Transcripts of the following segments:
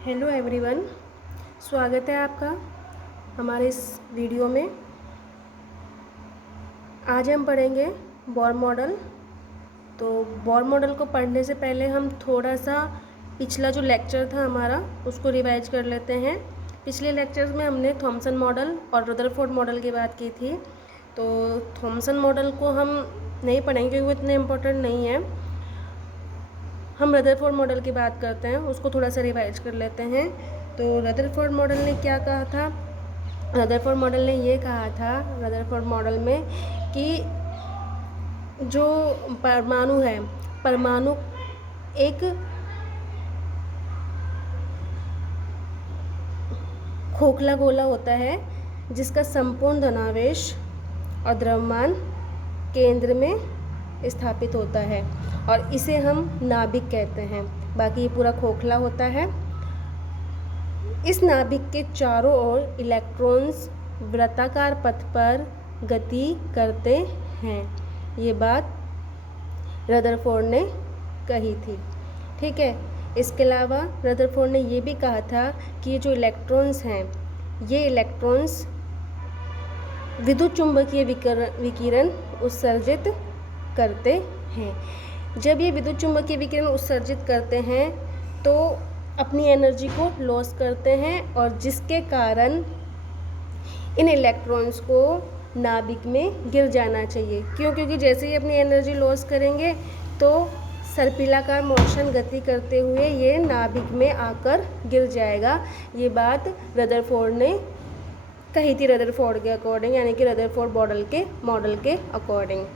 Hello everyone, स्वागत है आपका हमारे इस वीडियो में। आज हम पढ़ेंगे बोर मॉडल। तो बोर मॉडल को पढ़ने से पहले हम थोड़ा सा पिछला जो लेक्चर था हमारा उसको रिवाइज कर लेते हैं। पिछले लेक्चर्स में हमने थॉमसन मॉडल और रदरफोर्ड मॉडल की बात की थी। तो थॉमसन मॉडल को हम नहीं पढ़ेंगे क्योंकि वो इतने इम्पोर्टेंट नहीं है। हम रदरफोर्ड मॉडल की बात करते हैं, उसको थोड़ा सा रिवाइज कर लेते हैं। तो रदरफोर्ड मॉडल ने क्या कहा था? रदरफोर्ड मॉडल ने ये कहा था रदरफोर्ड मॉडल में कि जो परमाणु है, परमाणु एक खोखला गोला होता है जिसका संपूर्ण धनावेश और द्रव्यमान केंद्र में स्थापित होता है और इसे हम नाभिक कहते हैं। बाकी ये पूरा खोखला होता है। इस नाभिक के चारों ओर इलेक्ट्रॉन्स वृत्ताकार पथ पर गति करते हैं। ये बात रदरफोर्ड ने कही थी। ठीक है। इसके अलावा रदरफोर्ड ने ये भी कहा था कि ये जो इलेक्ट्रॉन्स हैं, ये इलेक्ट्रॉन्स विद्युत चुंबकीय विकिरण उत्सर्जित करते हैं। जब ये विद्युत चुंबकीय विकिरण उत्सर्जित करते हैं तो अपनी एनर्जी को लॉस करते हैं और जिसके कारण इन इलेक्ट्रॉन्स को नाभिक में गिर जाना चाहिए। क्यों? क्योंकि जैसे ही अपनी एनर्जी लॉस करेंगे तो सर्पिलाकार मोशन गति करते हुए ये नाभिक में आकर गिर जाएगा। ये बात रदरफोर्ड ने कही थी, रदरफोर्ड के अकॉर्डिंग, यानी कि रदरफोर्ड मॉडल के अकॉर्डिंग।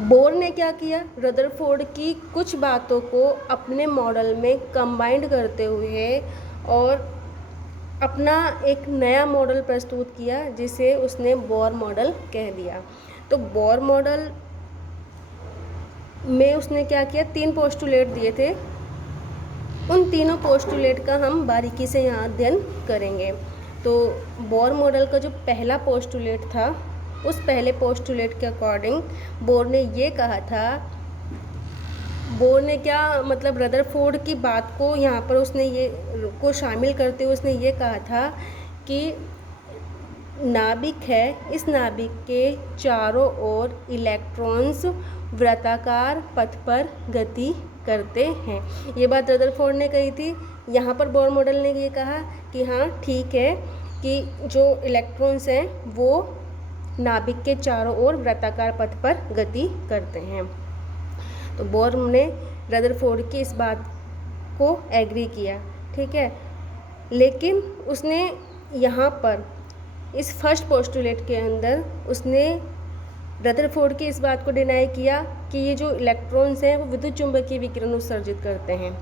बोर ने क्या किया? रदरफोर्ड की कुछ बातों को अपने मॉडल में कंबाइंड करते हुए और अपना एक नया मॉडल प्रस्तुत किया जिसे उसने बोर मॉडल कह दिया। तो बोर मॉडल में उसने क्या किया? 3 पोस्टुलेट दिए थे। उन तीनों पोस्टुलेट का हम बारीकी से यहाँ अध्ययन करेंगे। तो बोर मॉडल का जो पहला पोस्टुलेट था, उस पहले पोस्टुलेट के अकॉर्डिंग बोर ने ये कहा था, बोर ने क्या मतलब रदरफोर्ड की बात को यहाँ पर उसने ये को शामिल करते हुए उसने ये कहा था कि नाभिक है, इस नाभिक के चारों ओर इलेक्ट्रॉन्स वृत्ताकार पथ पर गति करते हैं। ये बात रदरफोर्ड ने कही थी। यहाँ पर बोर मॉडल ने ये कहा कि हाँ ठीक है कि जो इलेक्ट्रॉन्स हैं वो नाभिक के चारों ओर वृत्ताकार पथ पर गति करते हैं। तो बोर ने रदरफोर्ड की इस बात को एग्री किया। ठीक है। लेकिन उसने यहाँ पर इस फर्स्ट पोस्टुलेट के अंदर उसने रदरफोर्ड की इस बात को डिनाई किया कि ये जो इलेक्ट्रॉन्स हैं वो विद्युत चुंबकीय विकिरण उत्सर्जित करते हैं।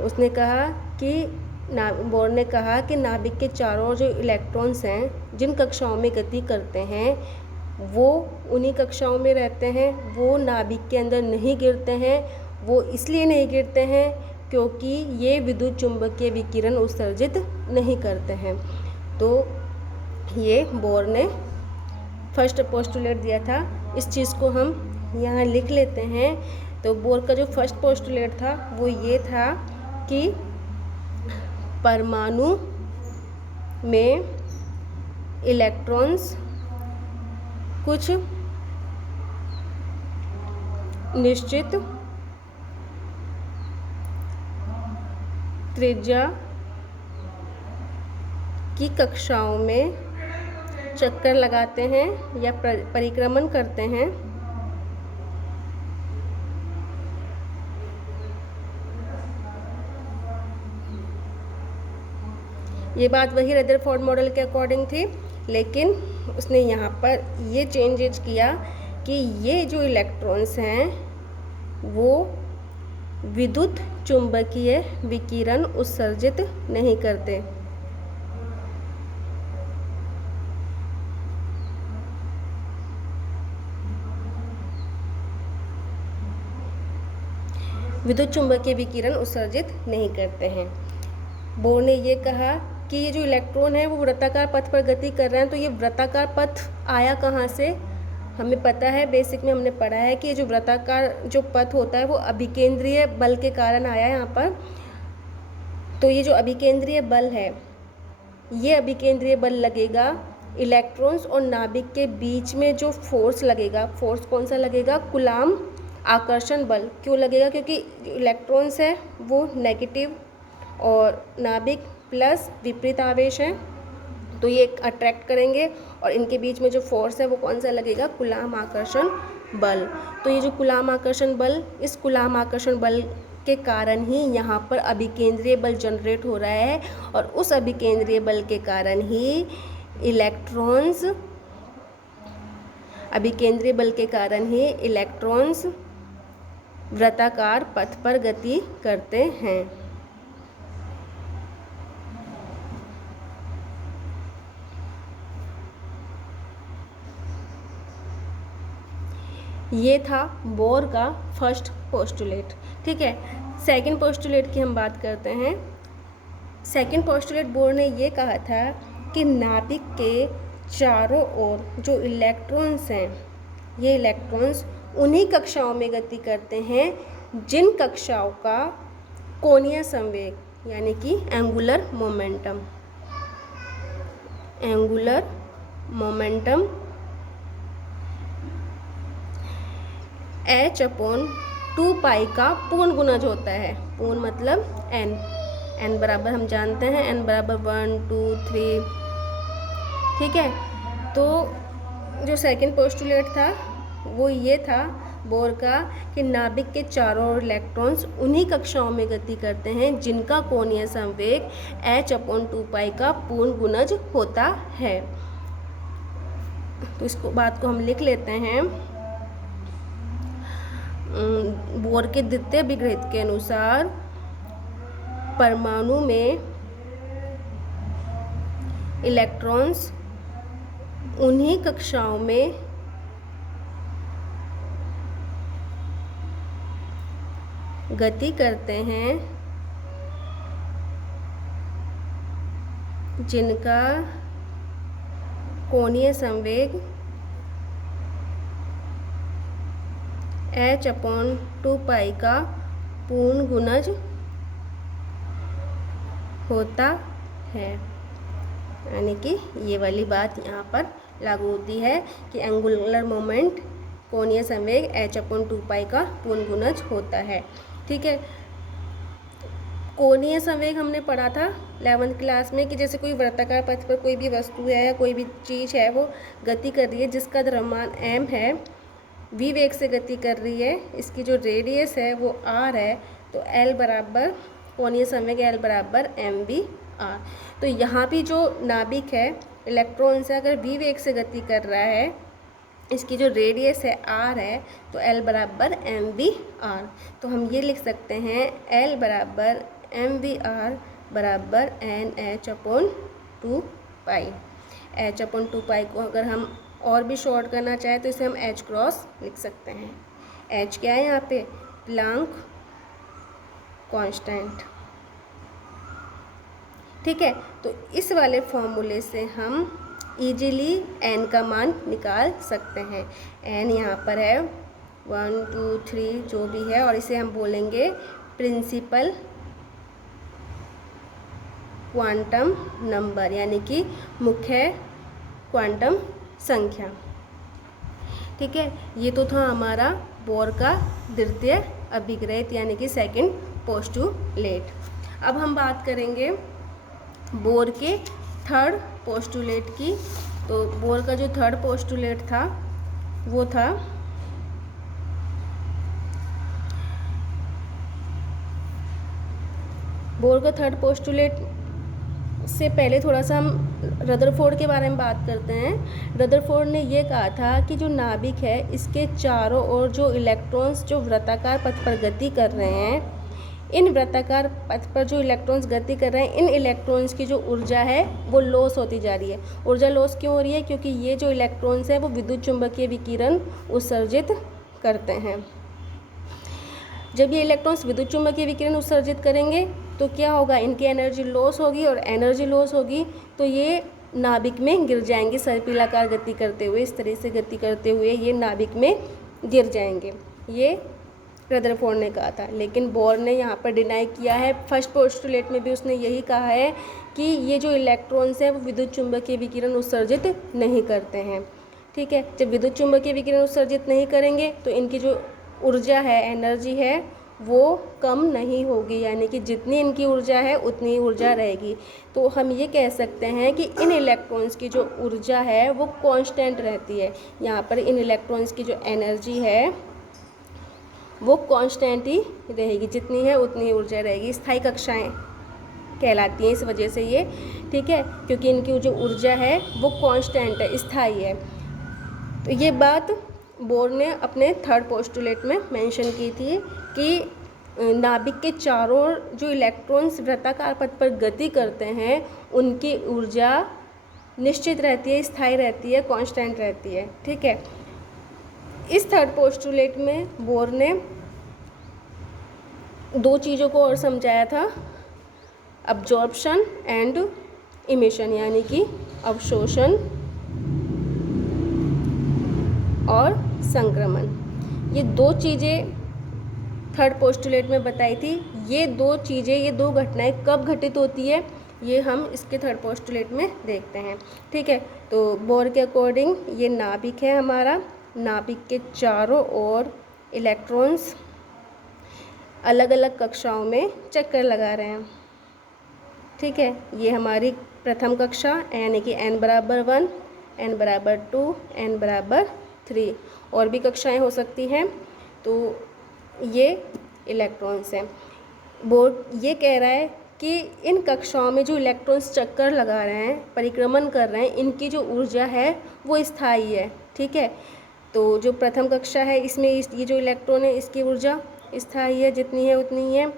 उसने कहा कि बोर ने कहा कि नाभिक के चारों जो इलेक्ट्रॉन्स हैं जिन कक्षाओं में गति करते हैं वो उन्हीं कक्षाओं में रहते हैं, वो नाभिक के अंदर नहीं गिरते हैं। वो इसलिए नहीं गिरते हैं क्योंकि ये विद्युत चुंबकीय विकिरण उत्सर्जित नहीं करते हैं। तो ये बोर ने फर्स्ट पोस्टुलेट दिया था। इस चीज़ को हम यहाँ लिख लेते हैं। तो बोर का जो फर्स्ट पोस्टुलेट था वो ये था कि परमाणु में इलेक्ट्रॉन्स कुछ निश्चित त्रिज्या की कक्षाओं में चक्कर लगाते हैं या परिक्रमण करते हैं। ये बात वही रदरफोर्ड मॉडल के अकॉर्डिंग थी, लेकिन उसने यहाँ पर ये चेंजेज किया कि ये जो इलेक्ट्रॉन्स हैं वो विद्युत चुंबकीय विकिरण उत्सर्जित नहीं करते। विद्युत चुंबकीय विकिरण उत्सर्जित नहीं करते हैं। बोर ने ये कहा कि ये जो इलेक्ट्रॉन है वो वृत्ताकार पथ पर गति कर रहे हैं। तो ये वृत्ताकार पथ आया कहाँ से? हमें पता है, बेसिक में हमने पढ़ा है कि ये जो वृत्ताकार जो पथ होता है वो अभिकेंद्रीय बल के कारण आया है यहाँ पर। तो ये जो अभिकेंद्रीय बल है, ये अभिकेंद्रीय बल लगेगा इलेक्ट्रॉन्स और नाभिक के बीच में। जो फोर्स लगेगा, फोर्स कौन सा लगेगा? कूलाम आकर्षण बल। क्यों लगेगा? क्योंकि इलेक्ट्रॉन्स है वो नेगेटिव और नाभिक प्लस विपरीत आवेश है, तो ये अट्रैक्ट करेंगे और इनके बीच में जो फोर्स है वो कौन सा लगेगा? कूलाम आकर्षण बल। तो ये जो कूलाम आकर्षण बल, इस कूलाम आकर्षण बल के कारण ही यहाँ पर अभिकेंद्रीय बल जनरेट हो रहा है और उस अभिकेंद्रीय बल के कारण ही इलेक्ट्रॉन्स, अभिकेंद्रीय बल के कारण ही इलेक्ट्रॉन्स वृत्ताकार पथ पर गति करते हैं। ये था बोर का फर्स्ट पोस्टुलेट। ठीक है, सेकंड पोस्टुलेट की हम बात करते हैं। सेकंड पोस्टुलेट बोर ने ये कहा था कि नाभिक के चारों ओर जो इलेक्ट्रॉन्स हैं, ये इलेक्ट्रॉन्स उन्हीं कक्षाओं में गति करते हैं जिन कक्षाओं का कोणीय संवेग यानी कि angular momentum, angular momentum h/2π का पूर्ण गुणज होता है। पूर्ण मतलब n, n बराबर हम जानते हैं n बराबर 1 2 3। ठीक है, तो जो सेकंड पोस्टुलेट था वो ये था बोर का कि नाभिक के चारों ओर इलेक्ट्रॉन्स उन्हीं कक्षाओं में गति करते हैं जिनका कोणीय संवेग h/2π का पूर्ण गुणज होता है। तो इसको बात को हम लिख लेते हैं। बोर के द्वितीय विग्रहित के अनुसार परमाणु में इलेक्ट्रॉन्स उन्हीं कक्षाओं में गति करते हैं जिनका कोणीय संवेग h/2π का पूर्ण गुणज होता है। यानी कि ये वाली बात यहाँ पर लागू होती है कि एंगुलर मोमेंट कोणीय संवेग h/2π का पूर्ण गुणज होता है। ठीक है, कोणीय संवेग हमने पढ़ा था 11th क्लास में कि जैसे कोई वृत्ताकार पथ पर कोई भी वस्तु है या कोई भी चीज़ है वो गति कर रही है जिसका द्रव्यमान m है, v वेग से गति कर रही है, इसकी जो रेडियस है वो r है, तो L बराबर कोणीय संवेग L बराबर mv/r। तो यहाँ भी जो नाभिक है इलेक्ट्रॉन से अगर v वेग से गति कर रहा है, इसकी जो रेडियस है r है, तो L बराबर mv/r। तो हम ये लिख सकते हैं L बराबर mv/r बराबर NH/2π। h/2π को अगर हम और भी शॉर्ट करना चाहें तो इसे हम h क्रॉस लिख सकते हैं। h क्या है यहाँ पे? Planck constant. ठीक है, तो इस वाले फॉर्मूले से हम इजीली n का मान निकाल सकते हैं। n यहाँ पर है 1 2 3 जो भी है, और इसे हम बोलेंगे प्रिंसिपल क्वांटम नंबर यानी कि मुख्य क्वांटम संख्या। ठीक है, ये तो था हमारा बोर का द्वितीय अभिग्रहित यानी कि सेकंड पोस्टुलेट। अब हम बात करेंगे बोर के थर्ड पोस्टुलेट की। तो बोर का जो थर्ड पोस्टुलेट था वो था बोर का थर्ड पोस्टुलेट से पहले थोड़ा सा हम रदरफोर्ड के बारे में बात करते हैं। रदरफोर्ड ने ये कहा था कि जो नाभिक है इसके चारों ओर जो इलेक्ट्रॉन्स जो वृत्ताकार पथ पर गति कर रहे हैं, इन वृत्ताकार पथ पर जो इलेक्ट्रॉन्स गति कर रहे हैं, इन इलेक्ट्रॉन्स की जो ऊर्जा है वो लॉस होती जा रही है। ऊर्जा लॉस क्यों हो रही है? क्योंकि ये जो इलेक्ट्रॉन्स हैं वो विद्युत चुंबकीय विकिरण उत्सर्जित करते हैं। जब ये इलेक्ट्रॉन्स विद्युत चुंबकीय विकिरण उत्सर्जित करेंगे तो क्या होगा? इनकी एनर्जी लॉस होगी, और एनर्जी लॉस होगी तो ये नाभिक में गिर जाएंगे। सर्पिलाकार गति करते हुए, इस तरह से गति करते हुए ये नाभिक में गिर जाएंगे। ये रदरफोर्ड ने कहा था, लेकिन बोर ने यहाँ पर डिनाई किया है। फर्स्ट पोस्टुलेट में भी उसने यही कहा है कि ये जो इलेक्ट्रॉन्स हैं वो विद्युत चुंबकीय विकिरण उत्सर्जित नहीं करते हैं। ठीक है, जब विद्युत चुंबकीय विकिरण उत्सर्जित नहीं करेंगे तो इनकी जो ऊर्जा है, एनर्जी है, वो कम नहीं होगी, यानी कि जितनी इनकी ऊर्जा है उतनी ऊर्जा रहेगी। तो हम ये कह सकते हैं कि इन इलेक्ट्रॉन्स की जो ऊर्जा है वो कांस्टेंट रहती है। यहाँ पर इन इलेक्ट्रॉन्स की जो एनर्जी है वो कांस्टेंट ही रहेगी, जितनी है उतनी ऊर्जा रहेगी। स्थायी कक्षाएं कहलाती हैं इस वजह से ये, ठीक है, क्योंकि इनकी जो ऊर्जा है वो कांस्टेंट है, स्थायी है। तो ये बात बोर ने अपने थर्ड पोस्टुलेट में मेंशन की थी कि नाभिक के चारों ओर जो इलेक्ट्रॉन्स वृत्ताकार पथ पर गति करते हैं उनकी ऊर्जा निश्चित रहती है, स्थायी रहती है, कांस्टेंट रहती है। ठीक है, इस थर्ड पोस्टुलेट में बोर ने दो चीज़ों को और समझाया था, अब्जॉर्प्शन एंड इमिशन, यानी कि अवशोषण और संक्रमण। ये दो चीज़ें थर्ड पोस्टुलेट में बताई थी। ये दो चीज़ें, ये दो घटनाएं कब घटित होती है ये हम इसके थर्ड पोस्टुलेट में देखते हैं। ठीक है, तो बोर के अकॉर्डिंग ये नाभिक है हमारा, नाभिक के चारों ओर इलेक्ट्रॉन्स अलग अलग कक्षाओं में चक्कर लगा रहे हैं। ठीक है, ये हमारी प्रथम कक्षा यानी कि n बराबर 1, n बराबर 2, n बराबर 3, और भी कक्षाएं हो सकती हैं। तो ये इलेक्ट्रॉन्स हैं। बोर ये कह रहा है कि इन कक्षाओं में जो इलेक्ट्रॉन्स चक्कर लगा रहे हैं, परिक्रमण कर रहे हैं, इनकी जो ऊर्जा है वो स्थायी है। ठीक है, तो जो प्रथम कक्षा है इसमें ये जो इलेक्ट्रॉन है इसकी ऊर्जा स्थायी है, जितनी है उतनी है।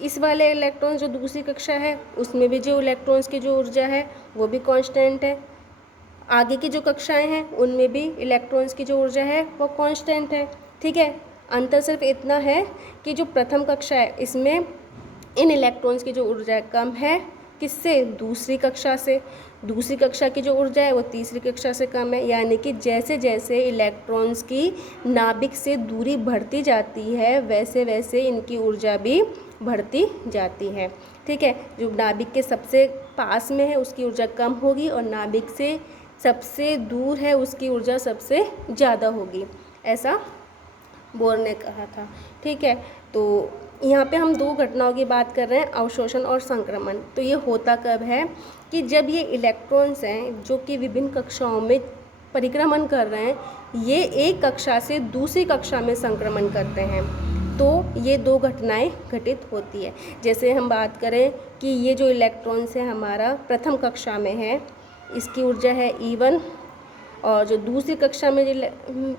इस वाले इलेक्ट्रॉन जो दूसरी कक्षा है उसमें भी जो इलेक्ट्रॉन्स की जो ऊर्जा है वो भी कांस्टेंट है। आगे की जो कक्षाएं हैं उनमें भी इलेक्ट्रॉन्स की जो ऊर्जा है वो कांस्टेंट है। ठीक है, अंतर सिर्फ इतना है कि जो प्रथम कक्षा है इसमें इन इलेक्ट्रॉन्स की जो ऊर्जा है कम है, किससे? दूसरी कक्षा से। दूसरी कक्षा की जो ऊर्जा है वो तीसरी कक्षा से कम है, यानी कि जैसे जैसे इलेक्ट्रॉन्स की नाभिक से दूरी बढ़ती जाती है वैसे वैसे इनकी ऊर्जा भी बढ़ती जाती है। ठीक है, जो नाभिक के सबसे पास में है उसकी ऊर्जा कम होगी और नाभिक से सबसे दूर है उसकी ऊर्जा सबसे ज़्यादा होगी, ऐसा बोर ने कहा था। ठीक है, तो यहाँ पे हम दो घटनाओं की बात कर रहे हैं, अवशोषण और संक्रमण। तो ये होता कब है कि जब ये इलेक्ट्रॉन्स हैं जो कि विभिन्न कक्षाओं में परिक्रमण कर रहे हैं, ये एक कक्षा से दूसरी कक्षा में संक्रमण करते हैं, तो ये दो घटनाएं घटित होती है। जैसे हम बात करें कि ये जो इलेक्ट्रॉन्स है हमारा प्रथम कक्षा में है, इसकी ऊर्जा है E1, और जो दूसरी कक्षा में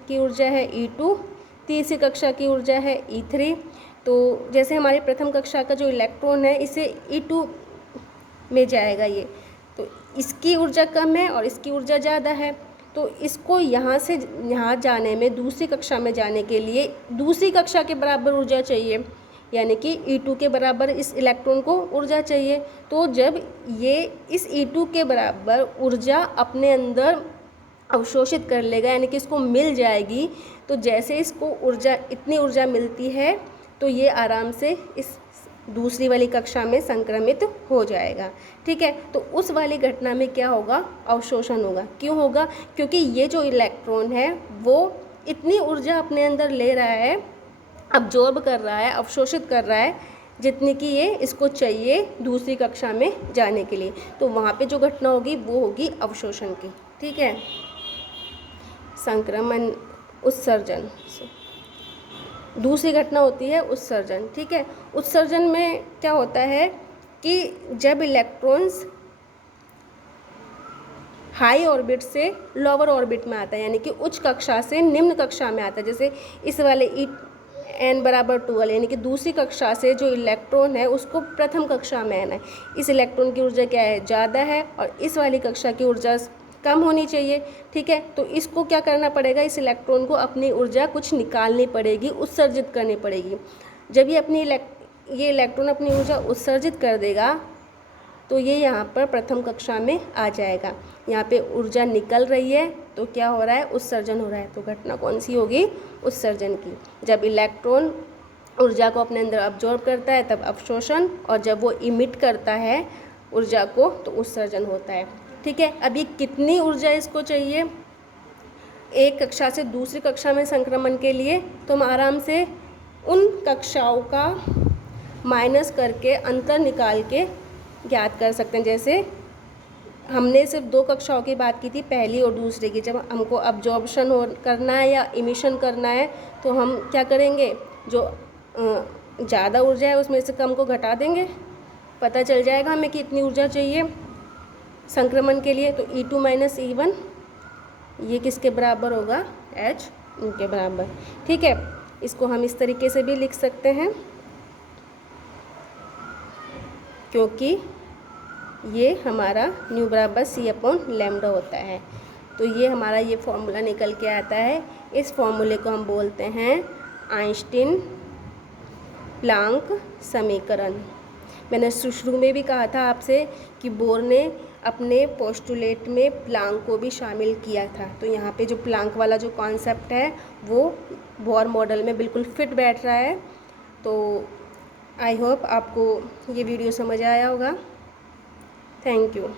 की ऊर्जा है E2, तीसरी कक्षा की ऊर्जा है E3। तो जैसे हमारी प्रथम कक्षा का जो इलेक्ट्रॉन है इसे E2 में जाएगा ये, तो इसकी ऊर्जा कम है और इसकी ऊर्जा ज़्यादा है, तो इसको यहाँ से यहाँ जाने में, दूसरी कक्षा में जाने के लिए दूसरी कक्षा के बराबर ऊर्जा चाहिए, यानी कि E2 के बराबर इस इलेक्ट्रॉन को ऊर्जा चाहिए। तो जब ये इस E2 के बराबर ऊर्जा अपने अंदर अवशोषित कर लेगा, यानी कि इसको मिल जाएगी, तो जैसे इसको ऊर्जा, इतनी ऊर्जा मिलती है तो ये आराम से इस दूसरी वाली कक्षा में संक्रमित हो जाएगा। ठीक है, तो उस वाली घटना में क्या होगा? अवशोषण होगा। क्यों होगा? क्योंकि ये जो इलेक्ट्रॉन है वो इतनी ऊर्जा अपने अंदर ले रहा है, अब्जॉर्ब कर रहा है, अवशोषित कर रहा है, जितनी कि ये इसको चाहिए दूसरी कक्षा में जाने के लिए। तो वहाँ पे जो घटना होगी वो होगी अवशोषण की। ठीक है, संक्रमण, उत्सर्जन। दूसरी घटना होती है उत्सर्जन। ठीक है, उत्सर्जन में क्या होता है कि जब इलेक्ट्रॉन्स हाई ऑर्बिट से लोअर ऑर्बिट में आता है, यानी कि उच्च कक्षा से निम्न कक्षा में आता है, जैसे इस वाले n बराबर 12, यानी कि दूसरी कक्षा से जो इलेक्ट्रॉन है उसको प्रथम कक्षा में आना है। इस इलेक्ट्रॉन की ऊर्जा क्या है? ज़्यादा है, और इस वाली कक्षा की ऊर्जा कम होनी चाहिए। ठीक है, तो इसको क्या करना पड़ेगा? इस इलेक्ट्रॉन को अपनी ऊर्जा कुछ निकालनी पड़ेगी, उत्सर्जित करनी पड़ेगी। जब ये इलेक्ट्रॉन अपनी ऊर्जा उत्सर्जित कर देगा तो ये यहाँ पर प्रथम कक्षा में आ जाएगा। यहाँ पे ऊर्जा निकल रही है तो क्या हो रहा है? उत्सर्जन हो रहा है। तो घटना कौन सी होगी? उत्सर्जन की। जब इलेक्ट्रॉन ऊर्जा को अपने अंदर अब्जॉर्ब करता है तब अवशोषण, और जब वो इमिट करता है ऊर्जा को तो उत्सर्जन होता है। ठीक है, अभी कितनी ऊर्जा इसको चाहिए एक कक्षा से दूसरी कक्षा में संक्रमण के लिए, तो हम आराम से उन कक्षाओं का माइनस करके अंतर निकाल के ज्ञात कर सकते हैं। जैसे हमने सिर्फ 2 कक्षाओं की बात की थी, पहली और दूसरे की। जब हमको अब्जॉर्प्शन करना है या इमिशन करना है तो हम क्या करेंगे, जो ज़्यादा ऊर्जा है उसमें से कम को घटा देंगे, पता चल जाएगा हमें कि इतनी ऊर्जा चाहिए संक्रमण के लिए। तो E2 - E1 ये किसके बराबर होगा, H के बराबर। ठीक है, इसको हम इस तरीके से भी लिख सकते हैं, क्योंकि ये हमारा न्यू बराबर C/λ होता है। तो ये हमारा ये फॉर्मूला निकल के आता है। इस फॉर्मूले को हम बोलते हैं आइंस्टीन प्लांक समीकरण। मैंने शुरू में भी कहा था आपसे कि बोर ने अपने पोस्टुलेट में प्लांक को भी शामिल किया था। तो यहाँ पे जो प्लांक वाला जो कॉन्सेप्ट है वो बोर मॉडल में बिल्कुल फिट बैठ रहा है। तो आई होप आपको ये वीडियो समझ आया होगा। Thank you.